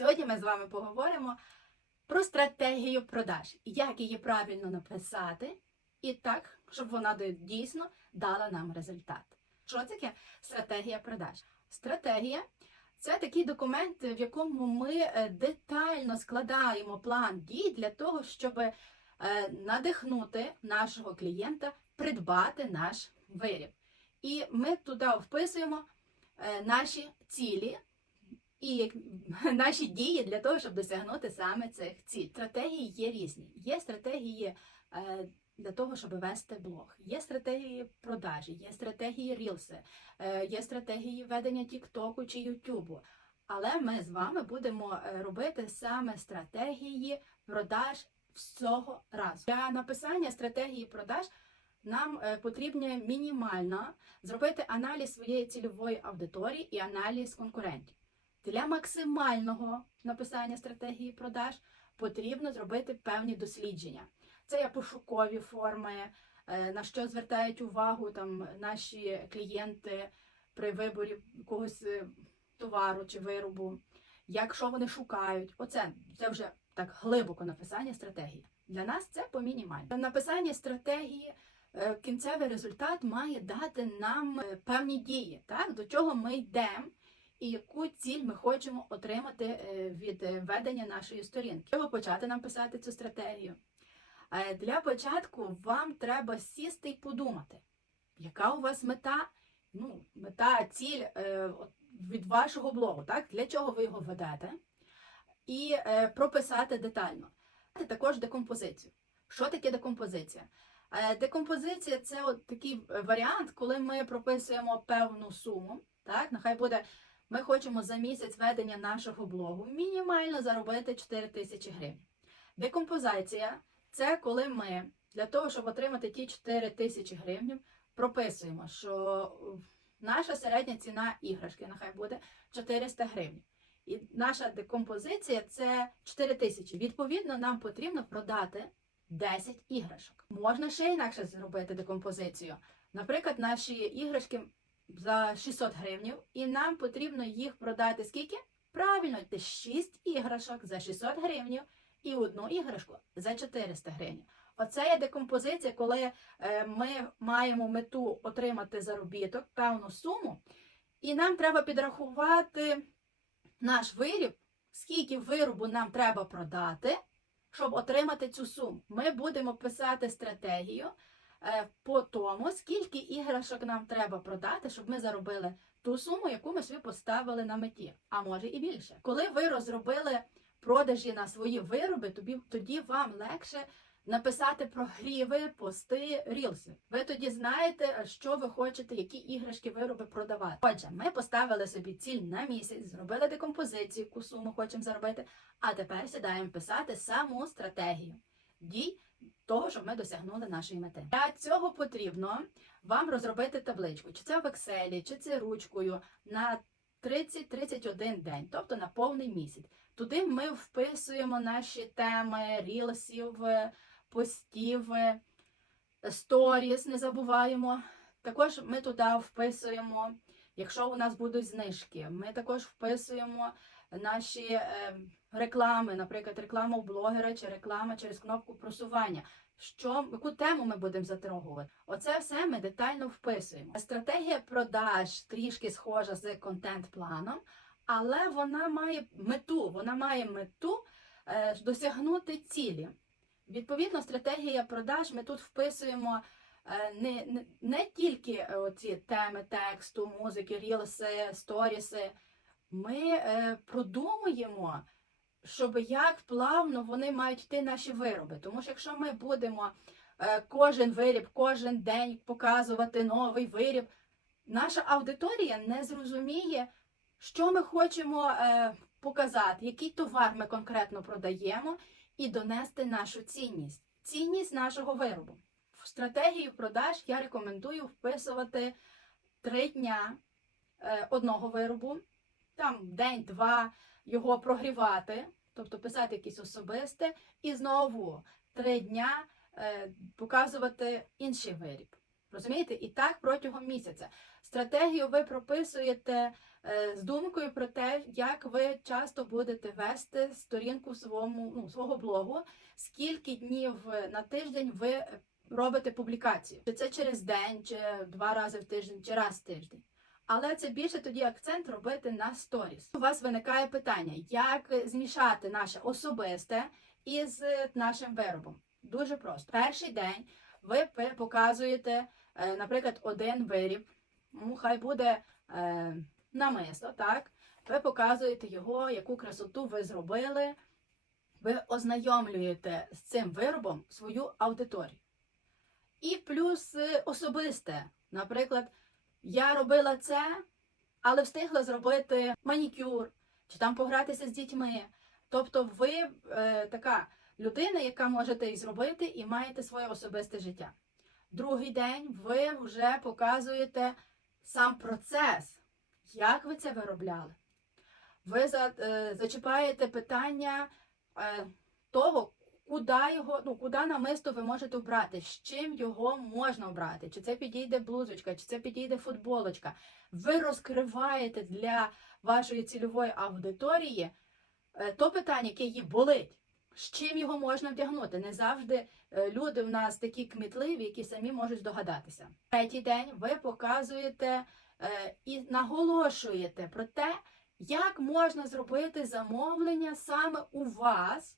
Сьогодні ми з вами поговоримо про стратегію продаж, як її правильно написати, і так, щоб вона дійсно дала нам результат. Що таке стратегія продаж? Стратегія це такий документ, в якому ми е, детально складаємо план дій для того, щоб е, надихнути нашого клієнта придбати наш виріб. І ми туди вписуємо е, наші цілі і наші дії для того, щоб досягнути саме цих ціль. Стратегії є різні. Є стратегії е, для того, щоб вести блог, є стратегії продажі, є стратегії рілси, е, є стратегії ведення Тіктоку чи Ютубу. Але ми з вами будемо е, робити саме стратегії продаж всього разу. Для написання стратегії продаж нам потрібно мінімально зробити аналіз своєї цільової аудиторії і аналіз конкурентів. Для максимального написання стратегії продаж потрібно зробити певні дослідження. Це є пошукові форми, е, на що звертають увагу там наші клієнти при виборі якогось е, товару чи виробу, як що вони шукають. Оце це вже так глибоко написання стратегії. Для нас це по мінімально. Написання стратегії. е, Кінцевий результат має дати нам певні дії, так до чого ми йдемо, і яку ціль ми хочемо отримати е, від е, ведення нашої сторінки. Треба почати нам писати цю стратегію. Е, Для початку вам треба сісти і подумати, яка у вас мета, ну, мета, ціль від вашого блогу, так? Для чого ви його ведете, і прописати детально. Також декомпозицію. Що таке декомпозиція? Декомпозиція це от такий варіант, коли ми прописуємо певну суму. Так, нехай буде ми хочемо за місяць ведення нашого блогу мінімально заробити 4 тисячі гривень. Декомпозиція це коли ми для того, щоб отримати ті 4 тисячі гривень, прописуємо, що наша середня ціна іграшки нехай буде 400 гривень. І наша декомпозиція це 4 тисячі. Відповідно, нам потрібно продати 10 іграшок. Можна ще інакше зробити декомпозицію. Наприклад, наші іграшки за 600 гривень, і нам потрібно їх продати скільки? Правильно, це 6 іграшок за 600 гривень і одну іграшку за 400 гривень. Оце є декомпозиція, коли е, ми маємо мету отримати заробіток, певну суму, і нам треба підрахувати наш виріб, скільки виробу нам треба продати, щоб отримати цю суму. Ми будемо писати стратегію по тому, скільки іграшок нам треба продати, щоб ми заробили ту суму, яку ми собі поставили на меті, а може і більше. Коли ви розробили продажі на свої вироби, тобі тоді вам легше написати прогріви, пости, рілси. Ви тоді знаєте, що ви хочете, які іграшки вироби продавати. Отже, ми поставили собі ціль на місяць, зробили декомпозицію, яку суму хочемо заробити. А тепер сідаємо писати саму стратегію дій того, щоб ми досягнули нашої мети. Для цього потрібно вам розробити табличку, чи це в Excel, чи це ручкою на 30-31 день, тобто на повний місяць. Туди ми вписуємо наші теми рілсів, постів, сторіс, не забуваємо. Також ми туди вписуємо, якщо у нас будуть знижки, ми також вписуємо наші е, реклами, наприклад, реклама у блогера чи реклама через кнопку просування. Що, яку тему ми будемо затрагувати? Оце все ми детально вписуємо. Стратегія продаж трішки схожа з контент-планом, але вона має мету, вона має мету е, досягнути цілі. Відповідно, стратегія продаж ми тут вписуємо е, не, не, не тільки ці теми тексту, музики, рілси, сторіси. Ми е, продумуємо, щоб як плавно вони мають йти наші вироби. Тому що якщо ми будемо е, кожен виріб, кожен день показувати новий виріб, наша аудиторія не зрозуміє, що ми хочемо е, показати, який товар ми конкретно продаємо, і донести нашу цінність, цінність нашого виробу. В стратегію продаж я рекомендую вписувати три дня одного виробу, там день-два його прогрівати, тобто писати якісь особисте, і знову три дня е, показувати інший виріб. Розумієте? І так протягом місяця. Стратегію ви прописуєте е, з думкою про те, як ви часто будете вести сторінку своєму, ну, свого блогу, скільки днів на тиждень ви робите публікацію. Чи це через день, чи два рази в тиждень, чи раз в тиждень. Але це більше тоді акцент робити на сторіс. У вас виникає питання, як змішати наше особисте із нашим виробом. Дуже просто. Перший день ви показуєте, е, наприклад, один виріб. Ну, хай буде е, намисто, так? Ви показуєте його, яку красоту ви зробили. Ви ознайомлюєте з цим виробом свою аудиторію. І плюс е, особисте. Наприклад, я робила це, але встигла зробити манікюр чи там погратися з дітьми. Тобто, ви е, така людина, яка можете і зробити, і маєте своє особисте життя. Другий день ви вже показуєте сам процес, як ви це виробляли. Ви за, е, зачіпаєте питання е, того, куди його, ну, куди намисто ви можете обрати, з чим його можна обрати. Чи це підійде блузочка, чи це підійде футболочка. Ви розкриваєте для вашої цільової аудиторії е, то питання, яке їй болить. З чим його можна вдягнути? Не завжди е, люди в нас такі кмітливі, які самі можуть здогадатися. Третій день ви показуєте е, і наголошуєте про те, як можна зробити замовлення саме у вас,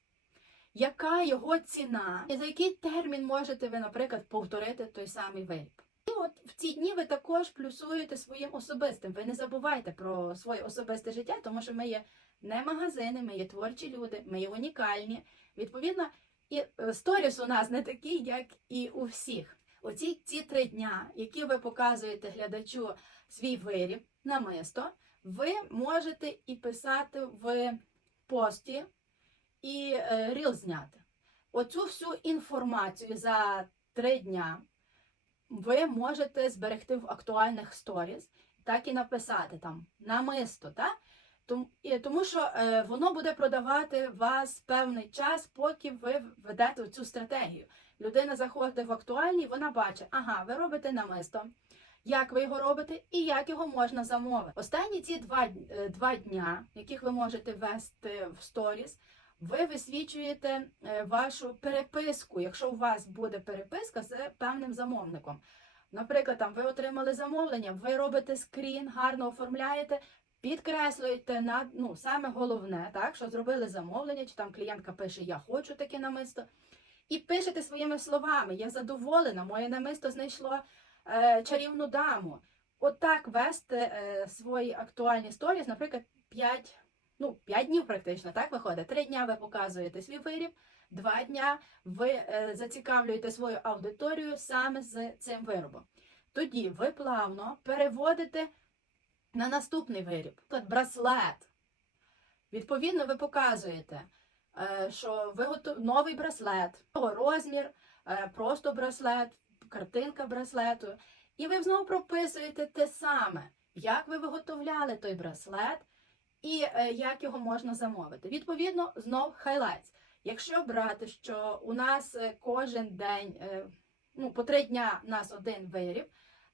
яка його ціна, і за який термін можете ви, наприклад, повторити той самий виріб. І от в ці дні ви також плюсуєте своїм особистим. Ви не забувайте про своє особисте життя, тому що ми є не магазини, ми є творчі люди, ми є унікальні. Відповідно, і е, сторіс у нас не такий, як і у всіх. Оці ці три дня, які ви показуєте глядачу свій виріб намисто, ви можете і писати в пості, і е, ріл зняти. Оцю всю інформацію за три дня ви можете зберегти в актуальних сторіс, так і написати там намисто, так? Тому, що е, воно буде продавати вас певний час, поки ви ведете цю стратегію. Людина заходить в актуальні, вона бачить, ага, ви робите намисто, як ви його робите і як його можна замовити. Останні ці два, е, два дня, яких ви можете вести в сторіс, ви висвічуєте е, вашу переписку, якщо у вас буде переписка з певним замовником. Наприклад, там ви отримали замовлення, ви робите скрін, гарно оформляєте, підкреслюєте на ну саме головне, так що зробили замовлення, чи там клієнтка пише Я хочу таке намисто. І пишете своїми словами, я задоволена, моє намисто знайшло е, чарівну даму. Отак вести е, свої актуальні сторіс, наприклад, 5, ну, 5 днів практично, так виходить. Три дня ви показуєте свій виріб, два дня ви е, зацікавлюєте свою аудиторію саме з цим виробом. Тоді ви плавно переводите на наступний виріб, наприклад, браслет. Відповідно, ви показуєте, е, що ви готов... новий браслет, розмір, е, просто браслет, картинка браслету. І ви знову прописуєте те саме, як ви виготовляли той браслет і е, як його можна замовити. Відповідно, знов хайлайтс. Якщо брати, що у нас е, кожен день, е, ну, по три дня у нас один виріб,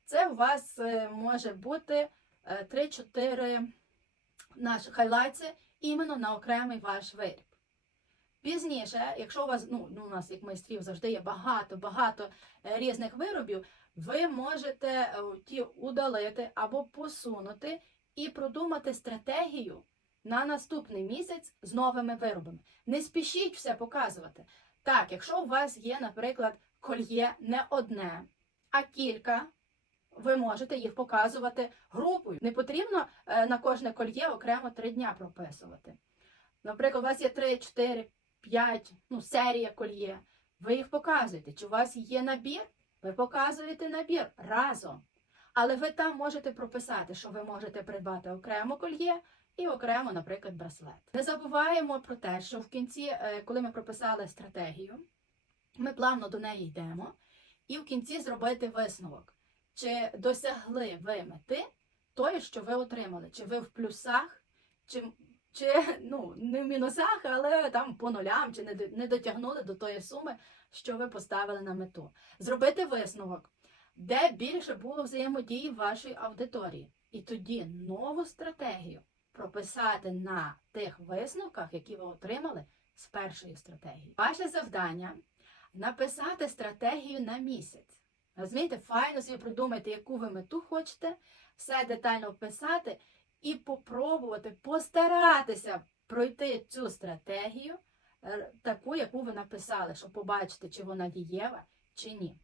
це у вас може бути е, 3-4 наші хайлайтси іменно на окремий ваш виріб. Пізніше, якщо у вас, ну, ну у нас як майстрів завжди є багато-багато різних виробів, ви можете ті удалити або посунути і продумати стратегію на наступний місяць з новими виробами. Не спішіть все показувати. Так, якщо у вас є, наприклад, кольє не одне, а кілька, ви можете їх показувати групою. Не потрібно е, на кожне кольє окремо три дня прописувати. Наприклад, у вас є 3, 4, 5, ну, серія кольє. Ви їх показуєте. Чи у вас є набір? Ви показуєте набір разом. Але ви там можете прописати, що ви можете придбати окремо кольє і окремо, наприклад, браслет. Не забуваємо про те, що в кінці, е, коли ми прописали стратегію, ми плавно до неї йдемо, і в кінці зробити висновок, чи досягли ви мети тої, що ви отримали, чи ви в плюсах, чи, чи ну, не в мінусах, але там по нулям, чи не, не дотягнули до тої суми, що ви поставили на мету. Зробити висновок. Де більше було взаємодії вашої аудиторії. І тоді нову стратегію прописати на тих висновках, які ви отримали з першої стратегії. Ваше завдання написати стратегію на місяць. Розумієте, файно собі продумайте, яку ви мету хочете, все детально вписати і попробувати постаратися пройти цю стратегію, е, таку, яку ви написали, щоб побачити, чи вона дієва, чи ні.